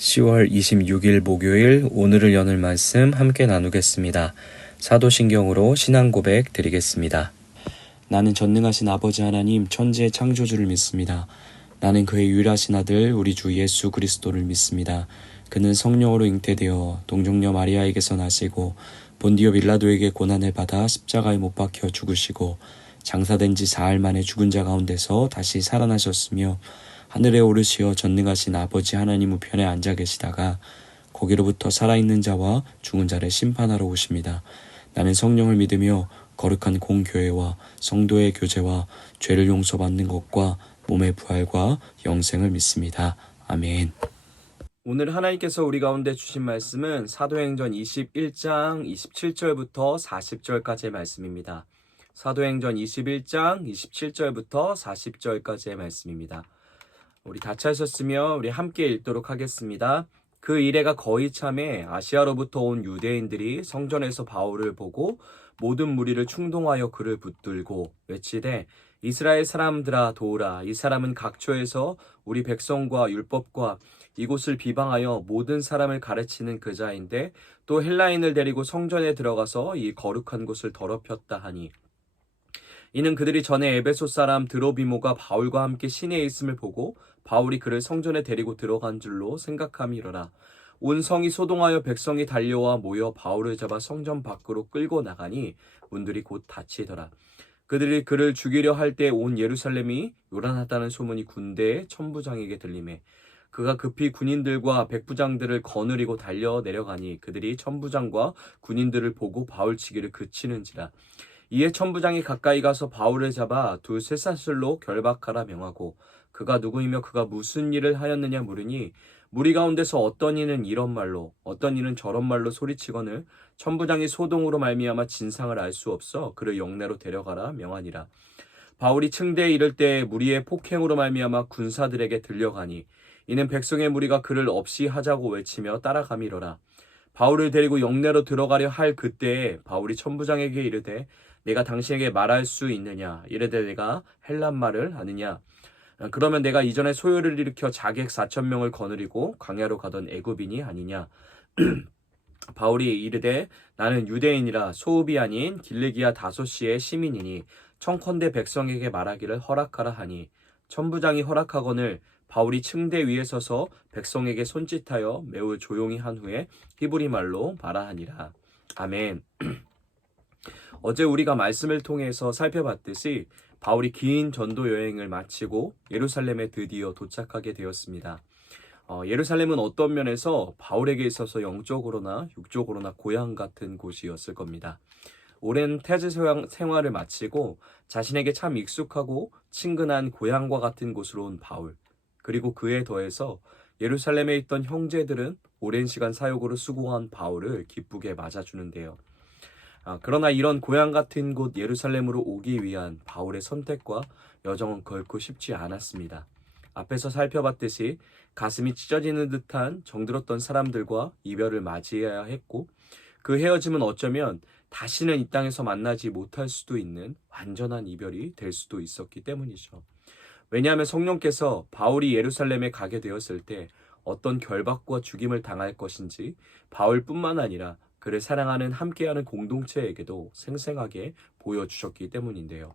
10월 26일 목요일 오늘을 여는 말씀 함께 나누겠습니다. 사도신경으로 신앙 고백 드리겠습니다. 나는 전능하신 아버지 하나님 천지의 창조주를 믿습니다. 나는 그의 유일하신 아들 우리 주 예수 그리스도를 믿습니다. 그는 성령으로 잉태되어 동정녀 마리아에게서 나시고 본디오 빌라도에게 고난을 받아 십자가에 못 박혀 죽으시고 장사된 지 사흘 만에 죽은 자 가운데서 다시 살아나셨으며 하늘에 오르시어 전능하신 아버지 하나님 우편에 앉아 계시다가 거기로부터 살아있는 자와 죽은 자를 심판하러 오십니다. 나는 성령을 믿으며 거룩한 공교회와 성도의 교제와 죄를 용서받는 것과 몸의 부활과 영생을 믿습니다. 아멘. 오늘 하나님께서 우리 가운데 주신 말씀은 사도행전 21장 27절부터 40절까지의 말씀입니다. 사도행전 21장 27절부터 40절까지의 말씀입니다. 우리 다 찾으셨으면 우리 함께 읽도록 하겠습니다. 그 이래가 거의 참에 아시아로부터 온 유대인들이 성전에서 바울을 보고 모든 무리를 충동하여 그를 붙들고 외치되 이스라엘 사람들아 도우라. 이 사람은 각처에서 우리 백성과 율법과 이곳을 비방하여 모든 사람을 가르치는 그 자인데 또 헬라인을 데리고 성전에 들어가서 이 거룩한 곳을 더럽혔다 하니 이는 그들이 전에 에베소 사람 드로비모가 바울과 함께 시내에 있음을 보고 바울이 그를 성전에 데리고 들어간 줄로 생각함이로라. 온 성이 소동하여 백성이 달려와 모여 바울을 잡아 성전 밖으로 끌고 나가니 문들이 곧 닫히더라. 그들이 그를 죽이려 할 때 온 예루살렘이 요란하다는 소문이 군대의 천부장에게 들리매 그가 급히 군인들과 백부장들을 거느리고 달려 내려가니 그들이 천부장과 군인들을 보고 바울치기를 그치는지라. 이에 천부장이 가까이 가서 바울을 잡아 두 쇠사슬로 결박하라 명하고 그가 누구이며 그가 무슨 일을 하였느냐 물으니 무리 가운데서 어떤 이는 이런 말로 어떤 이는 저런 말로 소리치거늘 천부장이 소동으로 말미암아 진상을 알 수 없어 그를 영내로 데려가라 명하니라. 바울이 층대에 이를 때 무리의 폭행으로 말미암아 군사들에게 들려가니 이는 백성의 무리가 그를 없이 하자고 외치며 따라가미러라. 바울을 데리고 영내로 들어가려 할 그때에 바울이 천부장에게 이르되 내가 당신에게 말할 수 있느냐 이르되 내가 헬란 말을 아느냐 그러면 내가 이전에 소요를 일으켜 자객 4,000명을 거느리고 광야로 가던 애굽인이 아니냐. 바울이 이르되 나는 유대인이라 소읍이 아닌 길르기아 다소시의 시민이니 청컨대 백성에게 말하기를 허락하라 하니 천부장이 허락하거늘 바울이 층대 위에 서서 백성에게 손짓하여 매우 조용히 한 후에 히브리 말로 말하니라. 아멘. 어제 우리가 말씀을 통해서 살펴봤듯이 바울이 긴 전도 여행을 마치고 예루살렘에 드디어 도착하게 되었습니다. 예루살렘은 어떤 면에서 바울에게 있어서 영적으로나 육적으로나 고향 같은 곳이었을 겁니다. 오랜 태지 생활을 마치고 자신에게 참 익숙하고 친근한 고향과 같은 곳으로 온 바울, 그리고 그에 더해서 예루살렘에 있던 형제들은 오랜 시간 사역으로 수고한 바울을 기쁘게 맞아주는데요. 그러나 이런 고향 같은 곳 예루살렘으로 오기 위한 바울의 선택과 여정은 결코 쉽지 않았습니다. 앞에서 살펴봤듯이 가슴이 찢어지는 듯한 정들었던 사람들과 이별을 맞이해야 했고 그 헤어짐은 어쩌면 다시는 이 땅에서 만나지 못할 수도 있는 완전한 이별이 될 수도 있었기 때문이죠. 왜냐하면 성령께서 바울이 예루살렘에 가게 되었을 때 어떤 결박과 죽임을 당할 것인지 바울뿐만 아니라 그를 사랑하는 함께하는 공동체에게도 생생하게 보여주셨기 때문인데요.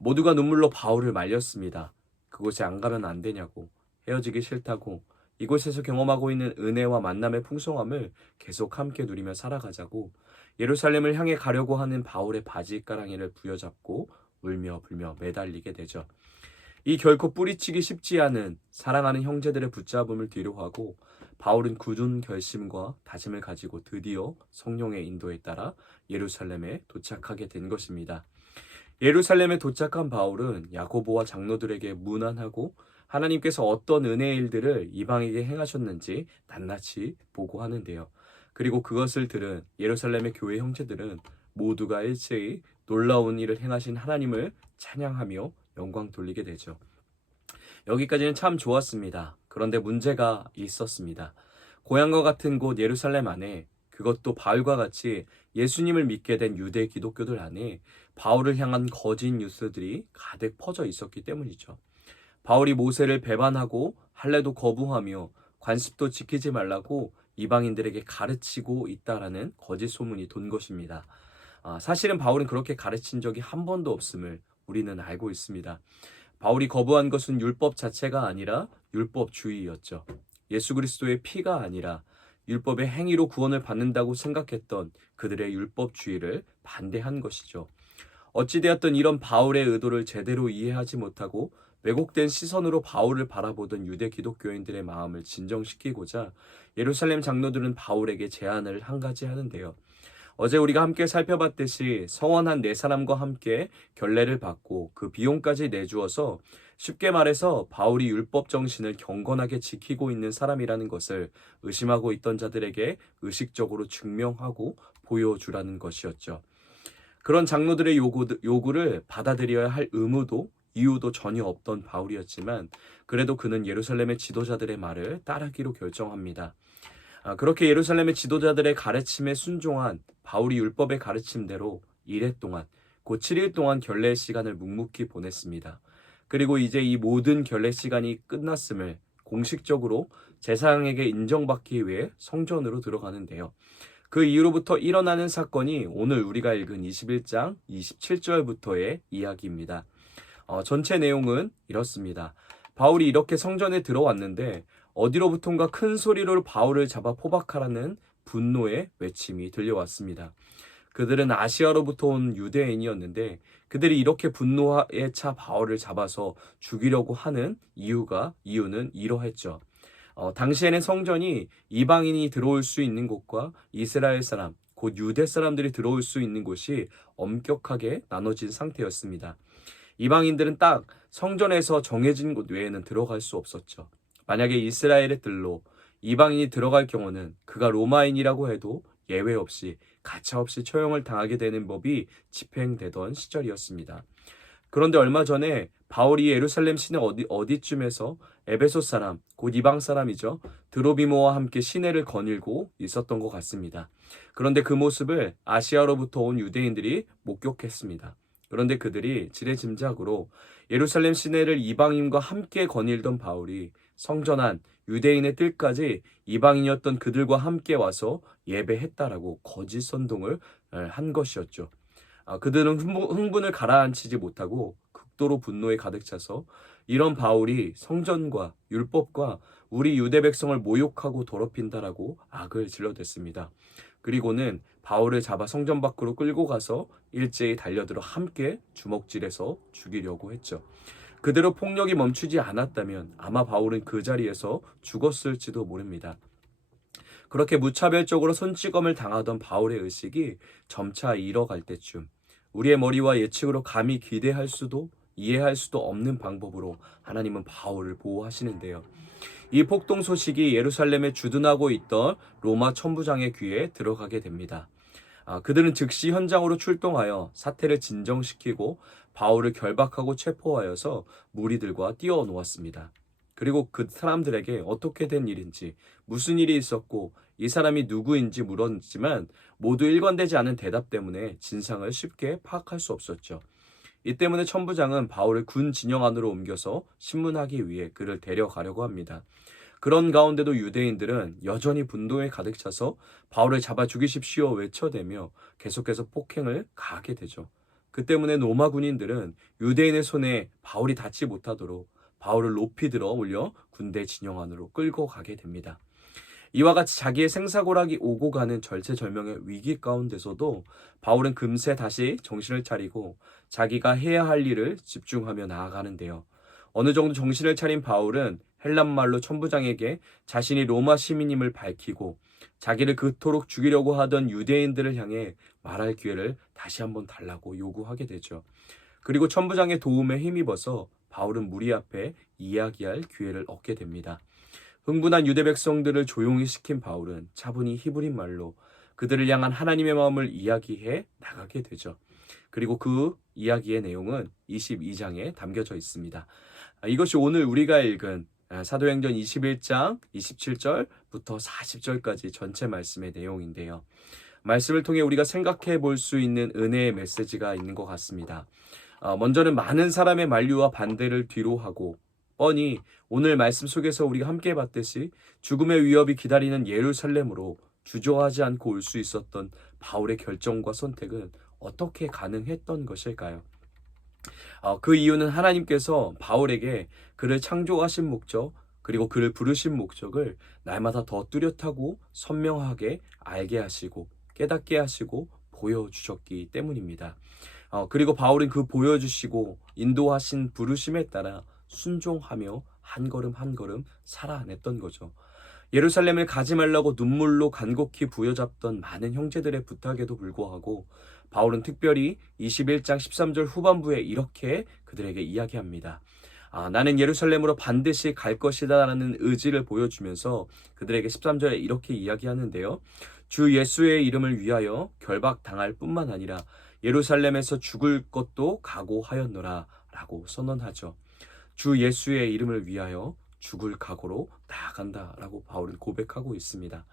모두가 눈물로 바울을 말렸습니다. 그곳에 안 가면 안 되냐고, 헤어지기 싫다고, 이곳에서 경험하고 있는 은혜와 만남의 풍성함을 계속 함께 누리며 살아가자고 예루살렘을 향해 가려고 하는 바울의 바지가랑이를 부여잡고 울며 불며 매달리게 되죠. 이 결코 뿌리치기 쉽지 않은 사랑하는 형제들의 붙잡음을 뒤로하고 바울은 굳은 결심과 다짐을 가지고 드디어 성령의 인도에 따라 예루살렘에 도착하게 된 것입니다. 예루살렘에 도착한 바울은 야고보와 장로들에게 문안하고 하나님께서 어떤 은혜의 일들을 이방에게 행하셨는지 낱낱이 보고하는데요. 그리고 그것을 들은 예루살렘의 교회 형제들은 모두가 일제히 놀라운 일을 행하신 하나님을 찬양하며 영광 돌리게 되죠. 여기까지는 참 좋았습니다. 그런데 문제가 있었습니다. 고향과 같은 곳 예루살렘 안에, 그것도 바울과 같이 예수님을 믿게 된 유대 기독교들 안에 바울을 향한 거짓 뉴스들이 가득 퍼져 있었기 때문이죠. 바울이 모세를 배반하고 할례도 거부하며 관습도 지키지 말라고 이방인들에게 가르치고 있다라는 거짓 소문이 돈 것입니다. 사실은 바울은 그렇게 가르친 적이 한 번도 없음을 우리는 알고 있습니다. 바울이 거부한 것은 율법 자체가 아니라 율법주의였죠. 예수 그리스도의 피가 아니라 율법의 행위로 구원을 받는다고 생각했던 그들의 율법주의를 반대한 것이죠. 어찌되었든 이런 바울의 의도를 제대로 이해하지 못하고 왜곡된 시선으로 바울을 바라보던 유대 기독교인들의 마음을 진정시키고자 예루살렘 장로들은 바울에게 제안을 한 가지 하는데요. 어제 우리가 함께 살펴봤듯이 성원한 네 사람과 함께 결례를 받고 그 비용까지 내주어서 쉽게 말해서 바울이 율법 정신을 경건하게 지키고 있는 사람이라는 것을 의심하고 있던 자들에게 의식적으로 증명하고 보여주라는 것이었죠. 그런 장로들의 요구를 받아들여야 할 의무도 이유도 전혀 없던 바울이었지만 그래도 그는 예루살렘의 지도자들의 말을 따르기로 결정합니다. 그렇게 예루살렘의 지도자들의 가르침에 순종한 바울이 율법의 가르침대로 1회 동안, 곧 7일 동안 결례의 시간을 묵묵히 보냈습니다. 그리고 이제 이 모든 결례 시간이 끝났음을 공식적으로 제사장에게 인정받기 위해 성전으로 들어가는데요. 그 이후로부터 일어나는 사건이 오늘 우리가 읽은 21장 27절부터의 이야기입니다. 전체 내용은 이렇습니다. 바울이 이렇게 성전에 들어왔는데 어디로부턴가 큰 소리로 바울을 잡아 포박하라는 분노의 외침이 들려왔습니다. 그들은 아시아로부터 온 유대인이었는데 그들이 이렇게 분노에 차 바울을 잡아서 죽이려고 하는 이유는 이러했죠. 당시에는 성전이 이방인이 들어올 수 있는 곳과 이스라엘 사람, 곧 유대 사람들이 들어올 수 있는 곳이 엄격하게 나눠진 상태였습니다. 이방인들은 딱 성전에서 정해진 곳 외에는 들어갈 수 없었죠. 만약에 이스라엘의 들로 이방인이 들어갈 경우는 그가 로마인이라고 해도 예외 없이 가차없이 처형을 당하게 되는 법이 집행되던 시절이었습니다. 그런데 얼마 전에 바울이 예루살렘 시내 어디쯤에서 에베소 사람, 곧 이방 사람이죠. 드로비모와 함께 시내를 거닐고 있었던 것 같습니다. 그런데 그 모습을 아시아로부터 온 유대인들이 목격했습니다. 그런데 그들이 지레짐작으로 예루살렘 시내를 이방인과 함께 거닐던 바울이 성전 안 유대인의 뜰까지 이방인이었던 그들과 함께 와서 예배했다라고 거짓 선동을 한 것이었죠. 그들은 흥분을 가라앉히지 못하고 극도로 분노에 가득 차서 이런 바울이 성전과 율법과 우리 유대 백성을 모욕하고 더럽힌다라고 악을 질러댔습니다. 그리고는 바울을 잡아 성전 밖으로 끌고 가서 일제히 달려들어 함께 주먹질해서 죽이려고 했죠. 그대로 폭력이 멈추지 않았다면 아마 바울은 그 자리에서 죽었을지도 모릅니다. 그렇게 무차별적으로 손찌검을 당하던 바울의 의식이 점차 잃어갈 때쯤 우리의 머리와 예측으로 감히 기대할 수도 이해할 수도 없는 방법으로 하나님은 바울을 보호하시는데요. 이 폭동 소식이 예루살렘에 주둔하고 있던 로마 천부장의 귀에 들어가게 됩니다. 그들은 즉시 현장으로 출동하여 사태를 진정시키고 바울을 결박하고 체포하여서 무리들과 띄워놓았습니다. 그리고 그 사람들에게 어떻게 된 일인지, 무슨 일이 있었고 이 사람이 누구인지 물었지만 모두 일관되지 않은 대답 때문에 진상을 쉽게 파악할 수 없었죠. 이 때문에 천부장은 바울을 군 진영 안으로 옮겨서 신문하기 위해 그를 데려가려고 합니다. 그런 가운데도 유대인들은 여전히 분노에 가득 차서 바울을 잡아 죽이십시오 외쳐대며 계속해서 폭행을 가하게 되죠. 그 때문에 로마 군인들은 유대인의 손에 바울이 닿지 못하도록 바울을 높이 들어 올려 군대 진영 안으로 끌고 가게 됩니다. 이와 같이 자기의 생사고락이 오고 가는 절체절명의 위기 가운데서도 바울은 금세 다시 정신을 차리고 자기가 해야 할 일을 집중하며 나아가는데요. 어느 정도 정신을 차린 바울은 헬란말로 천부장에게 자신이 로마 시민임을 밝히고 자기를 그토록 죽이려고 하던 유대인들을 향해 말할 기회를 다시 한번 달라고 요구하게 되죠. 그리고 천부장의 도움에 힘입어서 바울은 무리 앞에 이야기할 기회를 얻게 됩니다. 흥분한 유대 백성들을 조용히 시킨 바울은 차분히 히브리 말로 그들을 향한 하나님의 마음을 이야기해 나가게 되죠. 그리고 그 이야기의 내용은 22장에 담겨져 있습니다. 이것이 오늘 우리가 읽은 사도행전 21장 27절부터 40절까지 전체 말씀의 내용인데요. 말씀을 통해 우리가 생각해 볼 수 있는 은혜의 메시지가 있는 것 같습니다. 먼저는 많은 사람의 만류와 반대를 뒤로하고 뻔히 오늘 말씀 속에서 우리가 함께 봤듯이 죽음의 위협이 기다리는 예루살렘으로 주저하지 않고 올 수 있었던 바울의 결정과 선택은 어떻게 가능했던 것일까요? 그 이유는 하나님께서 바울에게 그를 창조하신 목적, 그리고 그를 부르신 목적을 날마다 더 뚜렷하고 선명하게 알게 하시고 깨닫게 하시고 보여주셨기 때문입니다. 그리고 바울은 그 보여주시고 인도하신 부르심에 따라 순종하며 한 걸음 한 걸음 살아냈던 거죠. 예루살렘을 가지 말라고 눈물로 간곡히 부여잡던 많은 형제들의 부탁에도 불구하고 바울은 특별히 21장 13절 후반부에 이렇게 그들에게 이야기합니다. 나는 예루살렘으로 반드시 갈 것이다 라는 의지를 보여주면서 그들에게 13절에 이렇게 이야기하는데요. 주 예수의 이름을 위하여 결박당할 뿐만 아니라 예루살렘에서 죽을 것도 각오하였노라 라고 선언하죠. 주 예수의 이름을 위하여 죽을 각오로 나아간다 라고 바울은 고백하고 있습니다.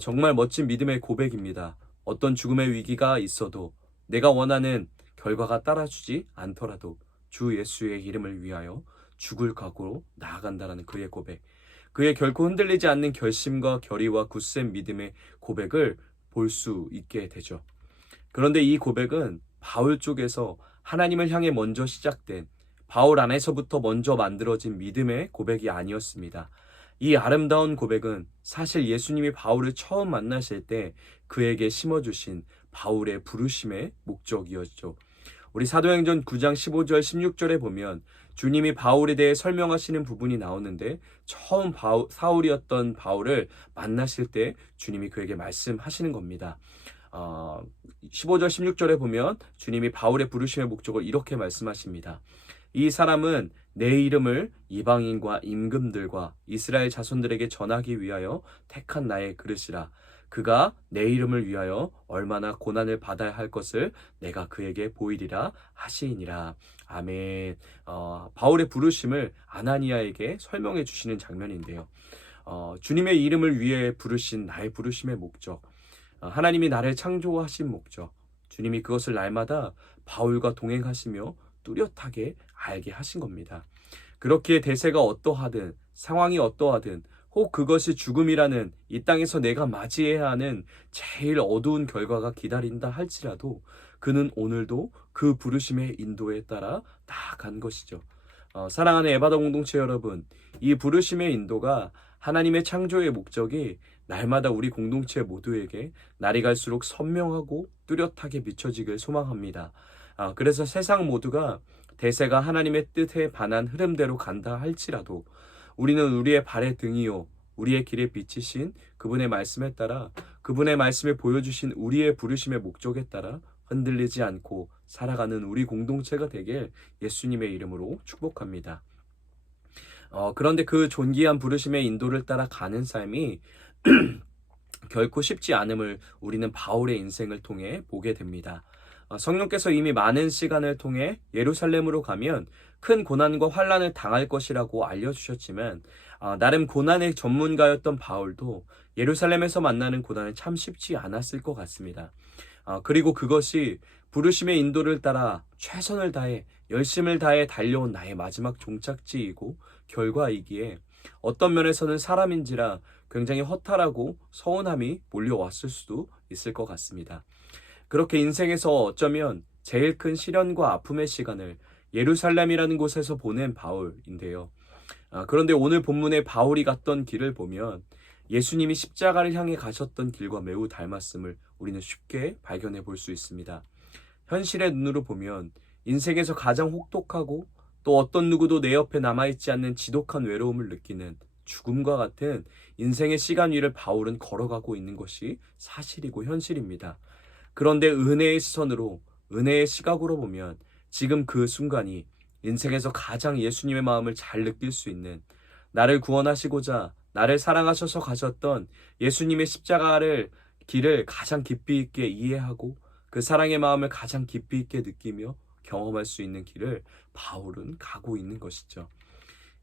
정말 멋진 믿음의 고백입니다. 어떤 죽음의 위기가 있어도 내가 원하는 결과가 따라주지 않더라도 주 예수의 이름을 위하여 죽을 각오로 나아간다라는 그의 고백, 그의 결코 흔들리지 않는 결심과 결의와 굳센 믿음의 고백을 볼 수 있게 되죠. 그런데 이 고백은 바울 쪽에서 하나님을 향해 먼저 시작된, 바울 안에서부터 먼저 만들어진 믿음의 고백이 아니었습니다. 이 아름다운 고백은 사실 예수님이 바울을 처음 만나실 때 그에게 심어주신 바울의 부르심의 목적이었죠. 우리 사도행전 9장 15절 16절에 보면 주님이 바울에 대해 설명하시는 부분이 나오는데, 처음 사울이었던 바울을 만나실 때 주님이 그에게 말씀하시는 겁니다. 15절 16절에 보면 주님이 바울의 부르심의 목적을 이렇게 말씀하십니다. 이 사람은 내 이름을 이방인과 임금들과 이스라엘 자손들에게 전하기 위하여 택한 나의 그릇이라. 그가 내 이름을 위하여 얼마나 고난을 받아야 할 것을 내가 그에게 보이리라 하시니라. 아멘. 바울의 부르심을 아나니아에게 설명해 주시는 장면인데요. 주님의 이름을 위해 부르신 나의 부르심의 목적, 하나님이 나를 창조하신 목적, 주님이 그것을 날마다 바울과 동행하시며 뚜렷하게 알게 하신 겁니다. 그렇기에 대세가 어떠하든 상황이 어떠하든 혹 그것이 죽음이라는 이 땅에서 내가 맞이해야 하는 제일 어두운 결과가 기다린다 할지라도 그는 오늘도 그 부르심의 인도에 따라 나아간 것이죠. 사랑하는 에바더 공동체 여러분, 이 부르심의 인도가 하나님의 창조의 목적이 날마다 우리 공동체 모두에게 날이 갈수록 선명하고 뚜렷하게 비춰지길 소망합니다. 그래서 세상 모두가 대세가 하나님의 뜻에 반한 흐름대로 간다 할지라도 우리는 우리의 발의 등이요 우리의 길에 비치신 그분의 말씀에 따라, 그분의 말씀에 보여주신 우리의 부르심의 목적에 따라 흔들리지 않고 살아가는 우리 공동체가 되길 예수님의 이름으로 축복합니다. 그런데 그 존귀한 부르심의 인도를 따라 가는 삶이 결코 쉽지 않음을 우리는 바울의 인생을 통해 보게 됩니다. 성령께서 이미 많은 시간을 통해 예루살렘으로 가면 큰 고난과 환난을 당할 것이라고 알려주셨지만, 나름 고난의 전문가였던 바울도 예루살렘에서 만나는 고난은 참 쉽지 않았을 것 같습니다. 그리고 그것이 부르심의 인도를 따라 최선을 다해 열심을 다해 달려온 나의 마지막 종착지이고 결과이기에 어떤 면에서는 사람인지라 굉장히 허탈하고 서운함이 몰려왔을 수도 있을 것 같습니다. 그렇게 인생에서 어쩌면 제일 큰 시련과 아픔의 시간을 예루살렘이라는 곳에서 보낸 바울인데요. 그런데 오늘 본문의 바울이 갔던 길을 보면 예수님이 십자가를 향해 가셨던 길과 매우 닮았음을 우리는 쉽게 발견해 볼 수 있습니다. 현실의 눈으로 보면 인생에서 가장 혹독하고 또 어떤 누구도 내 옆에 남아있지 않는 지독한 외로움을 느끼는 죽음과 같은 인생의 시간 위를 바울은 걸어가고 있는 것이 사실이고 현실입니다. 그런데 은혜의 시선으로, 은혜의 시각으로 보면 지금 그 순간이 인생에서 가장 예수님의 마음을 잘 느낄 수 있는, 나를 구원하시고자 나를 사랑하셔서 가셨던 예수님의 십자가를 길을 가장 깊이 있게 이해하고 그 사랑의 마음을 가장 깊이 있게 느끼며 경험할 수 있는 길을 바울은 가고 있는 것이죠.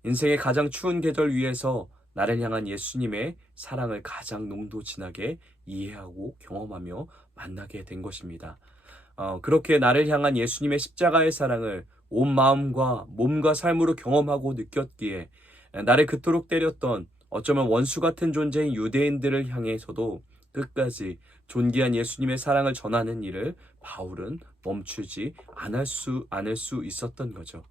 인생의 가장 추운 계절 위에서 나를 향한 예수님의 사랑을 가장 농도 진하게 이해하고 경험하며 만나게 된 것입니다. 그렇게 나를 향한 예수님의 십자가의 사랑을 온 마음과 몸과 삶으로 경험하고 느꼈기에 나를 그토록 때렸던 어쩌면 원수 같은 존재인 유대인들을 향해서도 끝까지 존귀한 예수님의 사랑을 전하는 일을 바울은 멈추지 않을 수 있었던 거죠.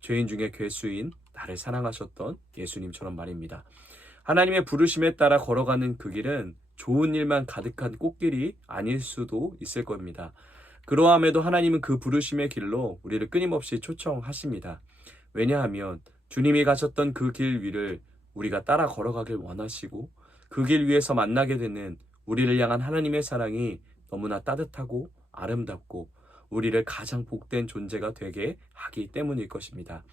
죄인 중에 괴수인 나를 사랑하셨던 예수님처럼 말입니다. 하나님의 부르심에 따라 걸어가는 그 길은 좋은 일만 가득한 꽃길이 아닐 수도 있을 겁니다. 그러함에도 하나님은 그 부르심의 길로 우리를 끊임없이 초청하십니다. 왜냐하면 주님이 가셨던 그 길 위를 우리가 따라 걸어가길 원하시고 그 길 위에서 만나게 되는 우리를 향한 하나님의 사랑이 너무나 따뜻하고 아름답고 우리를 가장 복된 존재가 되게 하기 때문일 것입니다.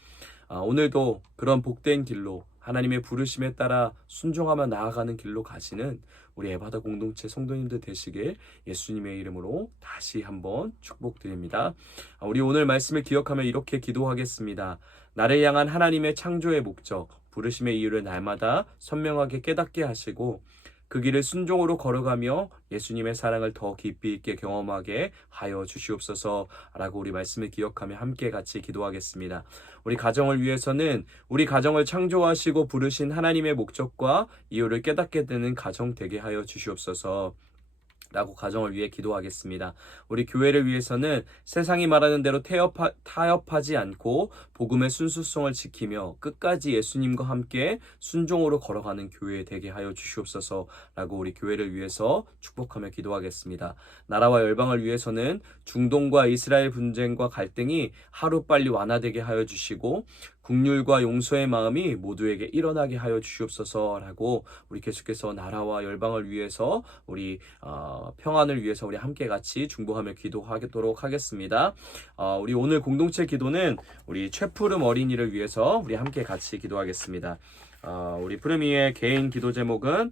오늘도 그런 복된 길로 하나님의 부르심에 따라 순종하며 나아가는 길로 가시는 우리 에바다 공동체 성도님들 되시길 예수님의 이름으로 다시 한번 축복드립니다. 우리 오늘 말씀을 기억하며 이렇게 기도하겠습니다. 나를 향한 하나님의 창조의 목적, 부르심의 이유를 날마다 선명하게 깨닫게 하시고 그 길을 순종으로 걸어가며 예수님의 사랑을 더 깊이 있게 경험하게 하여 주시옵소서라고 우리 말씀을 기억하며 함께 같이 기도하겠습니다. 우리 가정을 위해서는 우리 가정을 창조하시고 부르신 하나님의 목적과 이유를 깨닫게 되는 가정 되게 하여 주시옵소서. 라고 가정을 위해 기도하겠습니다. 우리 교회를 위해서는 세상이 말하는 대로 타협하지 않고 복음의 순수성을 지키며 끝까지 예수님과 함께 순종으로 걸어가는 교회 되게 하여 주시옵소서라고 우리 교회를 위해서 축복하며 기도하겠습니다. 나라와 열방을 위해서는 중동과 이스라엘 분쟁과 갈등이 하루빨리 완화되게 하여 주시고 긍휼과 용서의 마음이 모두에게 일어나게 하여 주시옵소서라고 우리 계속해서 나라와 열방을 위해서 우리 평안을 위해서 우리 함께 같이 중보하며 기도하도록 하겠습니다. 우리 오늘 공동체 기도는 우리 최푸름 어린이를 위해서 우리 함께 같이 기도하겠습니다. 우리 푸름이의 개인 기도 제목은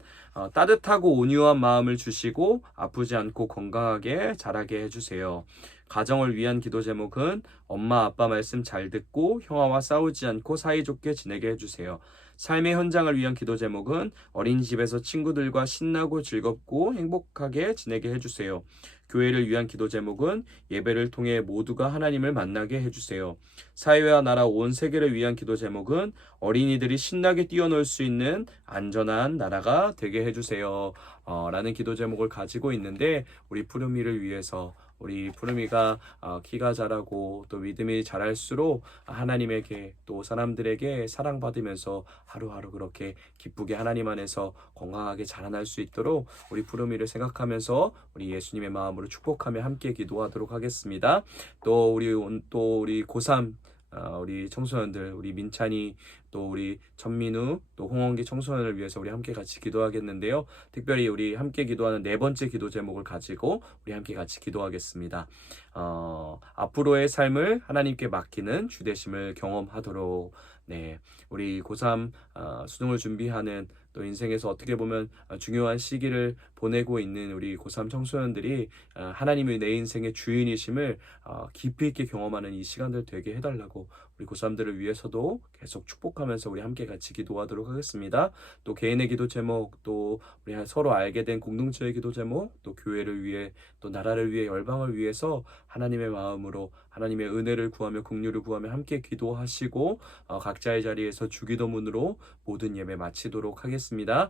따뜻하고 온유한 마음을 주시고 아프지 않고 건강하게 자라게 해주세요. 가정을 위한 기도 제목은 엄마 아빠 말씀 잘 듣고 형아와 싸우지 않고 사이좋게 지내게 해주세요. 삶의 현장을 위한 기도 제목은 어린이집에서 친구들과 신나고 즐겁고 행복하게 지내게 해주세요. 교회를 위한 기도 제목은 예배를 통해 모두가 하나님을 만나게 해주세요. 사회와 나라 온 세계를 위한 기도 제목은 어린이들이 신나게 뛰어놀 수 있는 안전한 나라가 되게 해주세요. 라는 기도 제목을 가지고 있는데 우리 푸르미를 위해서 우리 푸르미가 키가 자라고 또 믿음이 자랄수록 하나님에게 또 사람들에게 사랑받으면서 하루하루 그렇게 기쁘게 하나님 안에서 건강하게 자라날 수 있도록 우리 푸르미를 생각하면서 우리 예수님의 마음으로 축복하며 함께 기도하도록 하겠습니다. 또 우리 고3 우리 청소년들, 우리 민찬이, 또 우리 전민우, 또 홍원기 청소년을 위해서 우리 함께 같이 기도하겠는데요. 특별히 우리 함께 기도하는 네 번째 기도 제목을 가지고 우리 함께 같이 기도하겠습니다. 앞으로의 삶을 하나님께 맡기는 주되심을 경험하도록 우리 고3 수능을 준비하는 또 인생에서 어떻게 보면 중요한 시기를 보내고 있는 우리 고3 청소년들이 하나님의 내 인생의 주인이심을 깊이 있게 경험하는 이 시간들 되게 해달라고 우리 고3들을 위해서도 계속 축복하면서 우리 함께 같이 기도하도록 하겠습니다. 또 개인의 기도 제목, 또 우리 서로 알게 된 공동체의 기도 제목, 또 교회를 위해, 또 나라를 위해, 열방을 위해서 하나님의 마음으로 하나님의 은혜를 구하며 긍휼을 구하며 함께 기도하시고 각자의 자리에서 주기도문으로 모든 예배 마치도록 하겠습니다.